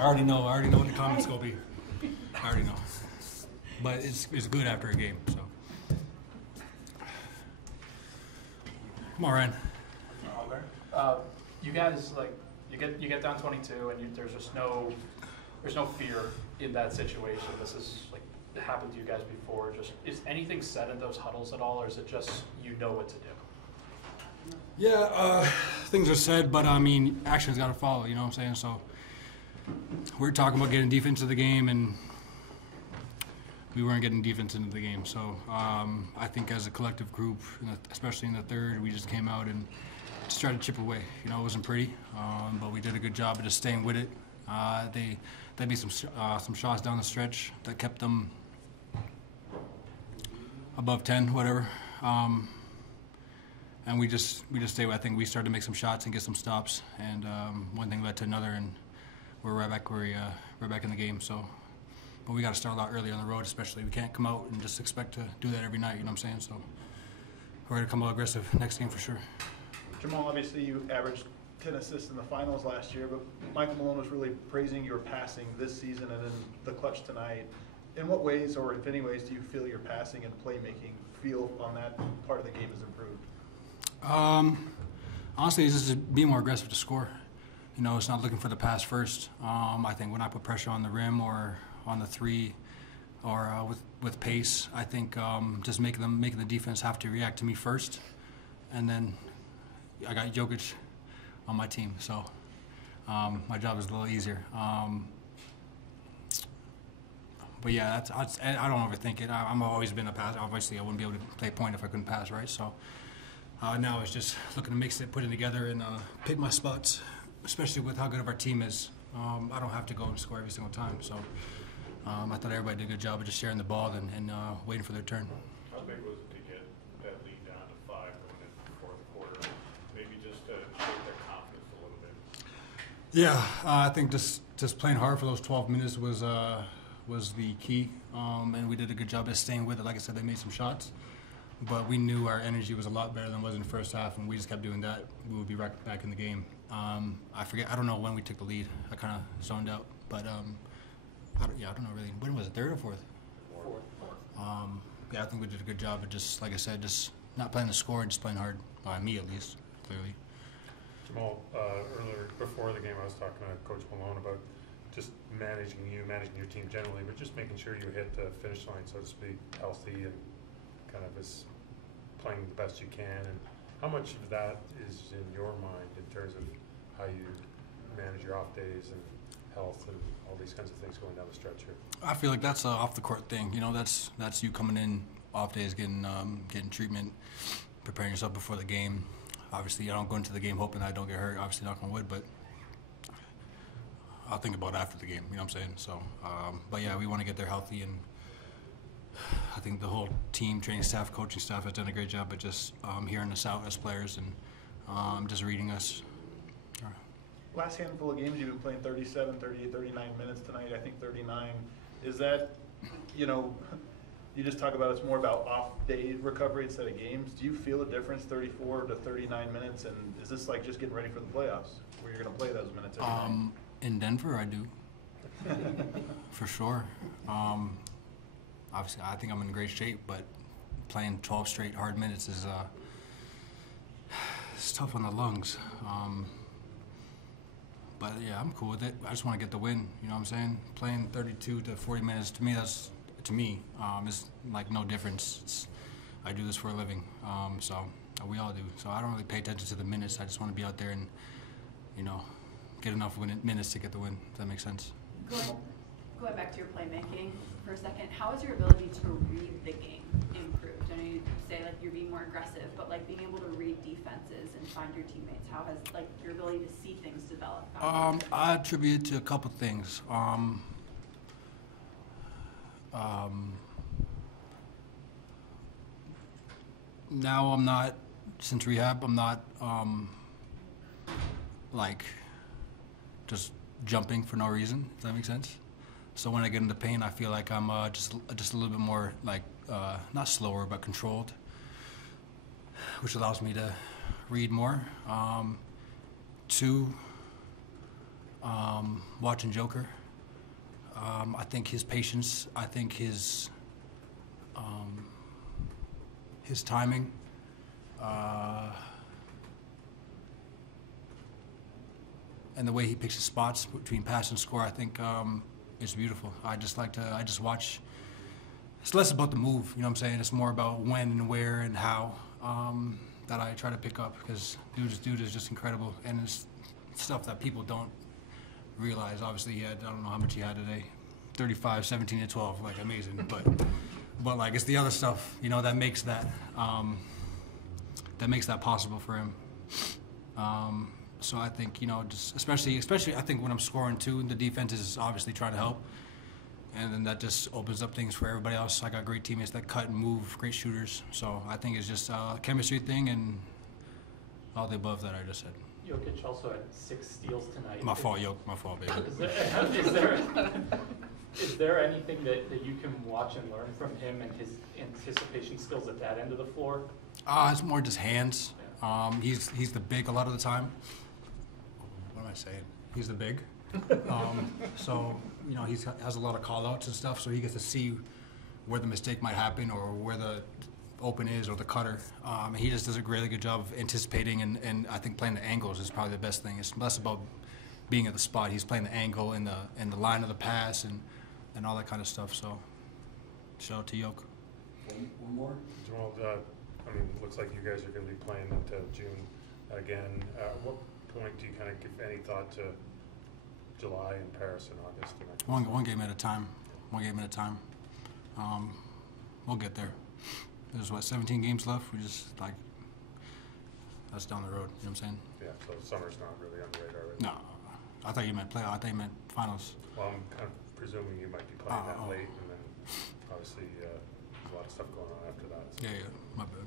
I already know what the comments gonna be. I already know. But it's good after a game. So come on, Ryan. You guys you get down 22, and there's just no fear in that situation. This is happened to you guys before. Just is anything said in those huddles at all, or is it just you know what to do? Yeah, things are said, but I mean, action's got to follow. You know what I'm saying? So we're talking about getting defense into the game, and we weren't getting defense into the game. So I think as a collective group, especially in the third, we just came out and just tried to chip away. You know, it wasn't pretty, but we did a good job of just staying with it. They made some shots down the stretch that kept them above 10, whatever. And we just stayed. I think we started to make some shots and get some stops, and one thing led to another, and we're right back in the game. So, but we got to start a lot earlier on the road, especially. We can't come out and just expect to do that every night. You know what I'm saying? So we're gonna come out aggressive next game for sure. Jamal, obviously you averaged 10 assists in the finals last year, but Michael Malone was really praising your passing this season and in the clutch tonight. In what ways, or if any ways, do you feel your passing and playmaking feel on that part of the game has improved? Honestly, it's just to be more aggressive to score. You know, it's not looking for the pass first. I think when I put pressure on the rim or on the three or with pace, I think just making the defense have to react to me first, and then I got Jokic on my team, so my job is a little easier. But yeah, I don't overthink it. I've always been a passer. Obviously, I wouldn't be able to play point if I couldn't pass, right? So now it's just looking to mix it, put it together, and pick my spots, especially with how good of our team is. I don't have to go and score every single time. So I thought everybody did a good job of just sharing the ball and waiting for their turn. How big was it to get that lead down to 5 going into the fourth quarter? Maybe just to shake their confidence a little bit. Yeah, I think just playing hard for those 12 minutes was the key, and we did a good job of staying with it. Like I said, they made some shots, but we knew our energy was a lot better than it was in the first half, and we just kept doing that. We would be right back in the game. I don't know when we took the lead. I kind of zoned out, but I don't know really. When was it, third or fourth? Fourth. Yeah, I think we did a good job of just, like I said, just not playing the score and just playing hard. Me at least, clearly. Jamal, earlier before the game, I was talking to Coach Malone about just managing your team generally, but just making sure you hit the finish line, so to speak, healthy and kind of is playing the best you can. And how much of that is in your mind in terms of how you manage your off days and health and all these kinds of things going down the stretch here? I feel like that's an off the court thing. You know, that's you coming in off days, getting treatment, preparing yourself before the game. Obviously, I don't go into the game hoping I don't get hurt. Obviously, knock on wood, but I'll think about it after the game. You know what I'm saying? So, but yeah, we want to get there healthy, and I think the whole team, training staff, coaching staff has done a great job of just hearing us out as players and just reading us. Last handful of games, you've been playing 37, 38, 39 minutes tonight. I think 39. Is that, you just talk about it's more about off-day recovery instead of games. Do you feel a difference, 34 to 39 minutes? And is this like just getting ready for the playoffs, where you're going to play those minutes every night? In Denver, I do. For sure. Obviously, I think I'm in great shape, but playing 12 straight hard minutes is it's tough on the lungs. But yeah, I'm cool with it. I just want to get the win. You know what I'm saying? Playing 32 to 40 minutes, to me, is like no difference. I do this for a living, so we all do. So I don't really pay attention to the minutes. I just want to be out there and, get enough minutes to get the win. If that makes sense. Going back to your playmaking for a second, how has your ability to read the game improved? I know you say you're being more aggressive, but being able to read defenses and find your teammates, how has your ability to see things develop? I attribute it to a couple things. Now I'm not, since rehab, I'm not just jumping for no reason. Does that make sense? So when I get into pain, I feel like I'm just a little bit more not slower, but controlled, which allows me to read more. Two, Watching Joker. I think his patience. I think his timing. And the way he picks his spots between pass and score, I think is beautiful. I just watch. It's less about the move, you know what I'm saying? It's more about when and where and how that I try to pick up, because dude is just incredible, and it's stuff that people don't realize. Obviously, I don't know how much he had today, 35, 17, and 12, like amazing. But like it's the other stuff, you know, that makes that possible for him. So I think, you know, just especially I think when I'm scoring too, the defense is obviously trying to help, and then that just opens up things for everybody else. I got great teammates that cut and move, great shooters. So I think it's just a chemistry thing and all the above that I just said. Jokic also had 6 steals tonight. My fault, baby. Is there anything that you can watch and learn from him and his anticipation skills at that end of the floor? It's more just hands. He's the big a lot of the time. What am I saying? He's the big. So, you know, he has a lot of call-outs and stuff, so he gets to see where the mistake might happen or where the open is or the cutter. He just does a really good job of anticipating, and I think playing the angles is probably the best thing. It's less about being at the spot. He's playing the angle and the line of the pass and all that kind of stuff. So, shout out to Yoke. One more? Jamal, I mean, it looks like you guys are going to be playing until June again. At what point do you kind of give any thought to July and Paris and August? One game at a time. One game at a time. We'll get there. There's 17 games left. We just that's down the road. You know what I'm saying? Yeah. So summer's not really on the radar. Right? No, I thought you meant playoff. I thought you meant finals. Well, I'm kind of presuming you might be playing that late, and then obviously there's a lot of stuff going on after that. So. Yeah, my bad.